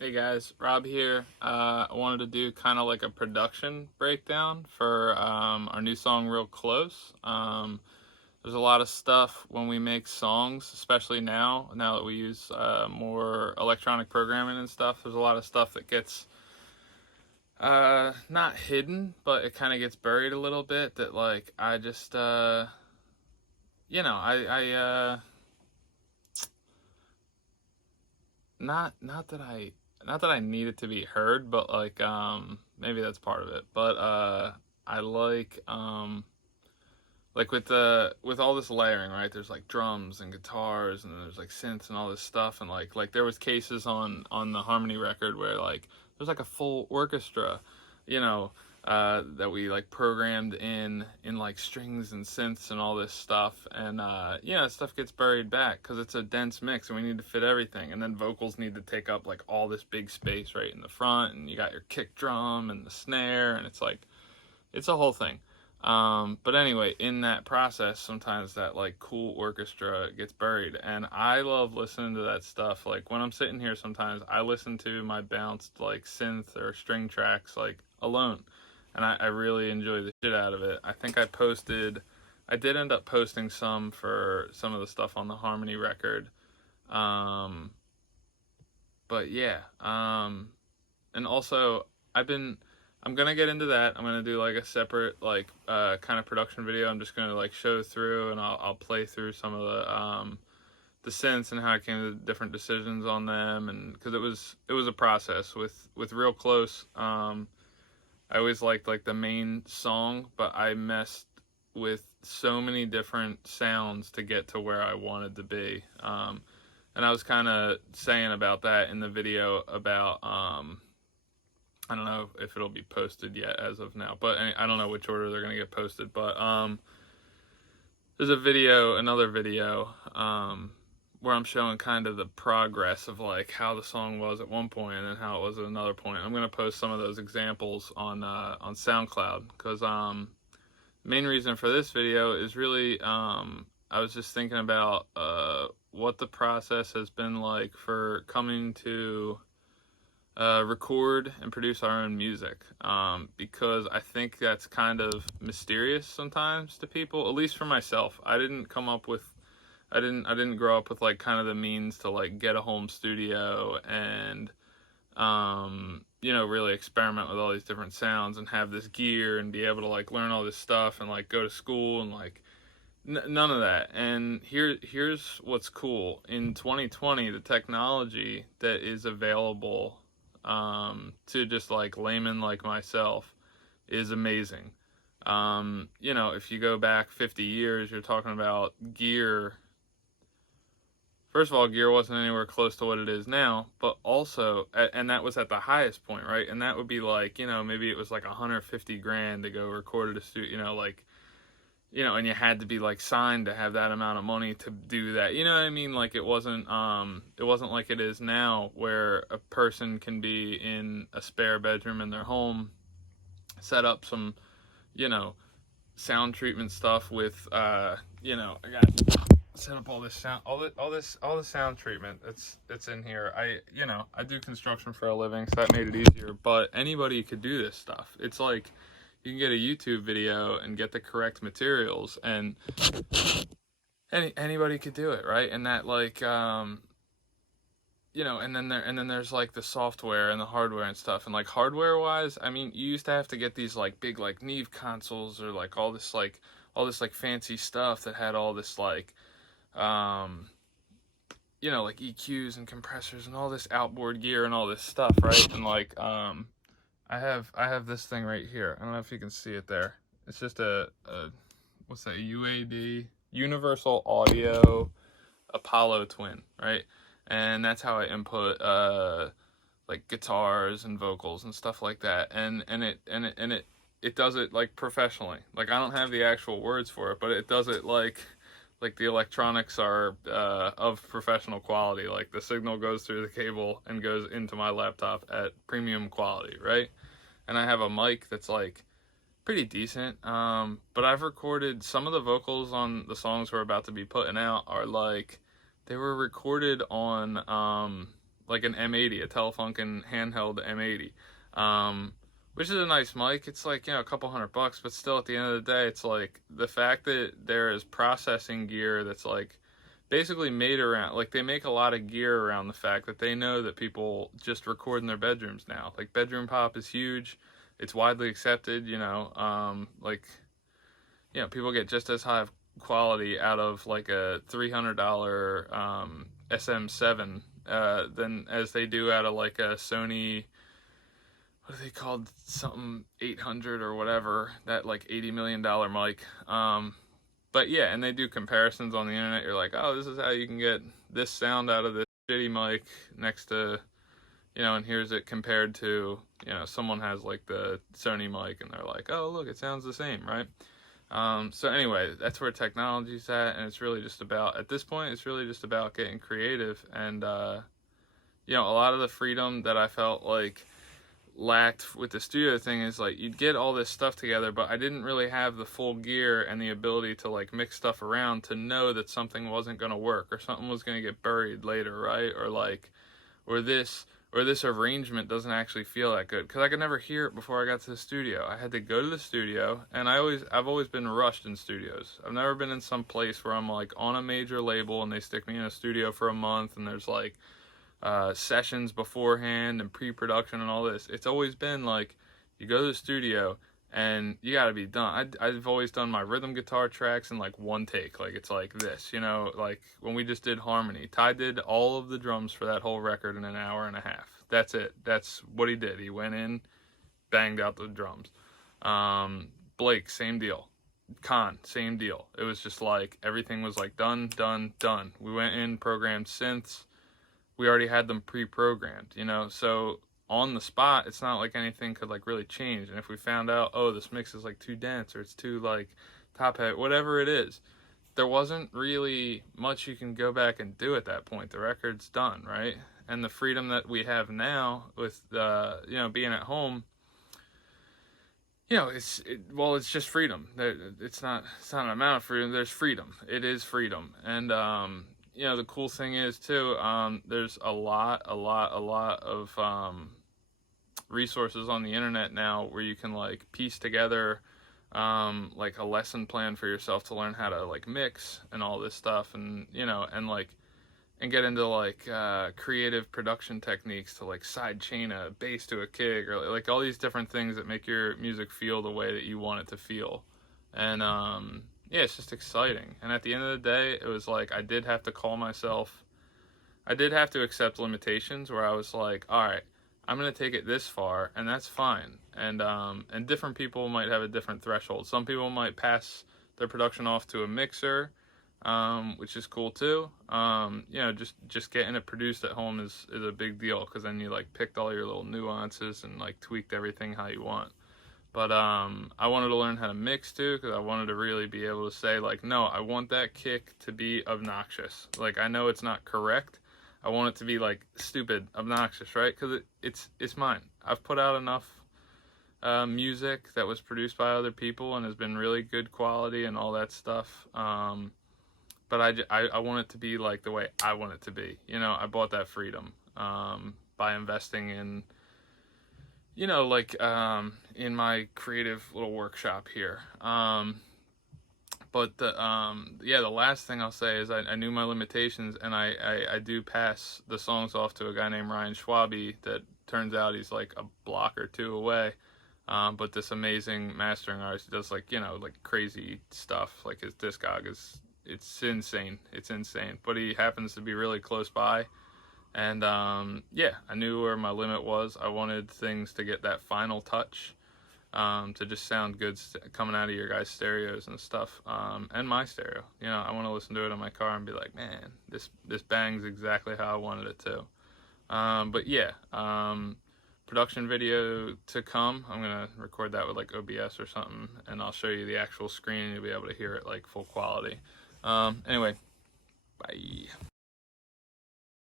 Hey guys, Rob here. I wanted to do kind of like a production breakdown for our new song, Real Close. There's a lot of stuff when we make songs, especially now that we use more electronic programming and stuff. There's a lot of stuff that gets not hidden, but it kind of gets buried a little bit. That like I just you know I not that I need it to be heard, but like maybe that's part of it. But I like with all this layering, right? There's like drums and guitars and there's like synths and all this stuff, and like there was cases on the Harmony record where like there's like a full orchestra, you know, that we like programmed in like strings and synths and all this stuff, and stuff gets buried back because it's a dense mix and we need to fit everything, and then vocals need to take up like all this big space right in the front, and you got your kick drum and the snare, and it's like it's a whole thing. But anyway, in that process, sometimes that like cool orchestra gets buried, and I love listening to that stuff. Like when I'm sitting here, sometimes I listen to my bounced like synth or string tracks like alone, and I really enjoy the shit out of it. I did end up posting some for some of the stuff on the Harmony record, um, but yeah, and also I've been I'm gonna get into that. I'm gonna do like a separate like kind of production video. I'm just gonna like show through and I'll play through some of the synths and how I came to different decisions on them, and because it was a process with Real Close. I always liked like the main song, but I messed with so many different sounds to get to where I wanted to be. And I was kind of saying about that in the video about I don't know if it'll be posted yet as of now, but I don't know which order they're gonna get posted. But there's another video, where I'm showing kind of the progress of like how the song was at one point and then how it was at another point. I'm gonna post some of those examples on SoundCloud because the main reason for this video is really I was just thinking about what the process has been like for coming to record and produce our own music, because I think that's kind of mysterious sometimes to people. At least for myself, I didn't grow up with like kind of the means to like get a home studio and really experiment with all these different sounds and have this gear and be able to like learn all this stuff and like go to school and like none of that. And here's what's cool in 2020: the technology that is available to just like laymen like myself is amazing. If you go back 50 years, you're talking about gear. First of all, gear wasn't anywhere close to what it is now, but also, and that was at the highest point, right? And that would be like, maybe it was like 150 grand to go record at a studio, and you had to be like signed to have that amount of money to do that. You know what I mean? Like it wasn't like it is now where a person can be in a spare bedroom in their home, set up some, you know, sound treatment stuff with I got set up all this sound, all the sound treatment that's in here. I do construction for a living, so that made it easier, but anybody could do this stuff. It's like you can get a YouTube video and get the correct materials, and anybody could do it, right? And that like and then there's like the software and the hardware and stuff, and like hardware wise, I mean, you used to have to get these like big like Neve consoles or like all this like fancy stuff that had all this like um like EQs and compressors and all this outboard gear and all this stuff, right? And like I have this thing right here. I don't know if you can see it there. It's just a what's that, UAD, Universal Audio Apollo Twin, right? And that's how I input like guitars and vocals and stuff like that. And it does it like professionally. Like I don't have the actual words for it, but it does it like the electronics are of professional quality. Like the signal goes through the cable and goes into my laptop at premium quality, right? And I have a mic that's like pretty decent. But I've recorded some of the vocals on the songs we're about to be putting out are like they were recorded on like an M80, a Telefunken handheld M80, which is a nice mic. It's like, you know, a couple $100, but still at the end of the day, it's like the fact that there is processing gear that's like basically made around, like they make a lot of gear around the fact that they know that people just record in their bedrooms now. Like bedroom pop is huge. It's widely accepted, you know, like, you know, people get just as high of quality out of like a $300 SM7 than as they do out of like a Sony, what are they called, something 800 or whatever, that like $80 million mic. But yeah, and they do comparisons on the internet. You're like, oh, this is how you can get this sound out of this shitty mic next to, you know, and here's it compared to, you know, someone has like the Sony mic and they're like, oh, look, it sounds the same, right? So anyway, that's where technology's at, and it's really just about, at this point, it's really just about getting creative. And, you know, a lot of the freedom that I felt like lacked with the studio thing is like you'd get all this stuff together, but I didn't really have the full gear and the ability to like mix stuff around to know that something wasn't going to work or something was going to get buried later, right? Or like, or this arrangement doesn't actually feel that good, because I could never hear it before I got to the studio. I had to go to the studio, and I've always been rushed in studios. I've never been in some place where I'm like on a major label and they stick me in a studio for a month and there's like sessions beforehand and pre-production and all this. It's always been like you go to the studio and you got to be done. I've always done my rhythm guitar tracks in like one take. Like it's like this, you know, like when we just did Harmony, Ty did all of the drums for that whole record in an hour and a half. That's it. That's what he did. He went in, banged out the drums. Blake, same deal. Khan, same deal. It was just like everything was like done. We went in, programmed synths. We already had them pre-programmed, you know, so on the spot, it's not like anything could like really change. And if we found out, oh, this mix is like too dense or it's too like top heavy, whatever it is, there wasn't really much you can go back and do at that point. The record's done, right? And the freedom that we have now with, you know, being at home, you know, it's just freedom. It's not an amount of freedom. There's freedom. It is freedom. And, you know, the cool thing is too, there's a lot of resources on the internet now where you can like piece together like a lesson plan for yourself to learn how to like mix and all this stuff, and you know, and like and get into like creative production techniques to like side chain a bass to a kick, or like all these different things that make your music feel the way that you want it to feel. And yeah, it's just exciting. And at the end of the day, it was like I did have to accept limitations where I was like, all right, I'm going to take it this far, and that's fine. And different people might have a different threshold. Some people might pass their production off to a mixer, which is cool too. You know, just getting it produced at home is a big deal, because then you like picked all your little nuances and like tweaked everything how you want. But I wanted to learn how to mix too, because I wanted to really be able to say like, no, I want that kick to be obnoxious. Like, I know it's not correct. I want it to be like stupid, obnoxious, right? Because it's mine. I've put out enough music that was produced by other people and has been really good quality and all that stuff. But I want it to be like the way I want it to be. You know, I bought that freedom by investing in, you know, like in my creative little workshop here. But the last thing I'll say is I knew my limitations, and I do pass the songs off to a guy named Ryan Schwabe that turns out he's like a block or two away. But this amazing mastering artist, he does like, you know, like crazy stuff. Like his Discog it's insane. It's insane. But he happens to be really close by. And yeah, I knew where my limit was. I wanted things to get that final touch, to just sound good coming out of your guys' stereos and stuff, and my stereo. You know, I want to listen to it in my car and be like, man, this bangs exactly how I wanted it to. But yeah, production video to come. I'm gonna record that with like OBS or something, and I'll show you the actual screen, and you'll be able to hear it like full quality. Anyway, bye.